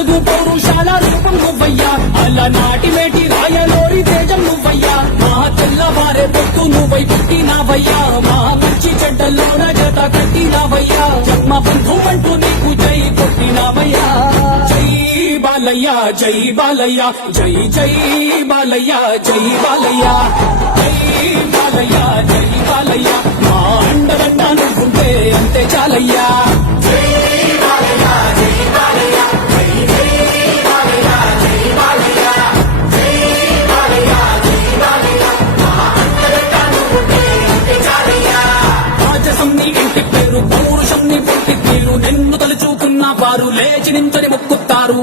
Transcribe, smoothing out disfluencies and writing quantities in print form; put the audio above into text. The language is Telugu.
నాలుగు పౌరుషాల రూపం నువ్వయ్యా, అలనాటి మేటి రాయలోరి తేజం నువ్వయ్యా, మా తెల్లవారే పొత్తు నువ్వై పుట్టినావయ్యా, మా మంచి చెడ్డల్లోన జత కట్టినావయ్యా, జన్మ బంధువంటూ నీకు జై కొట్టినావయ్యా. జై బాలయ్య జై బాలయ్య జై జై బాలయ్య జై బాలయ్య, జై బాలయ్య జై బాలయ్య, మా అండదండ నువ్వుంటే అంతే చాలయ్యా. రాజసం నీ ఇంటి పేరు, పౌరుషం నీ పుట్టి తీరు, నిన్ను తలుచుకున్న వారు లేచి నించని మొక్కుతారు.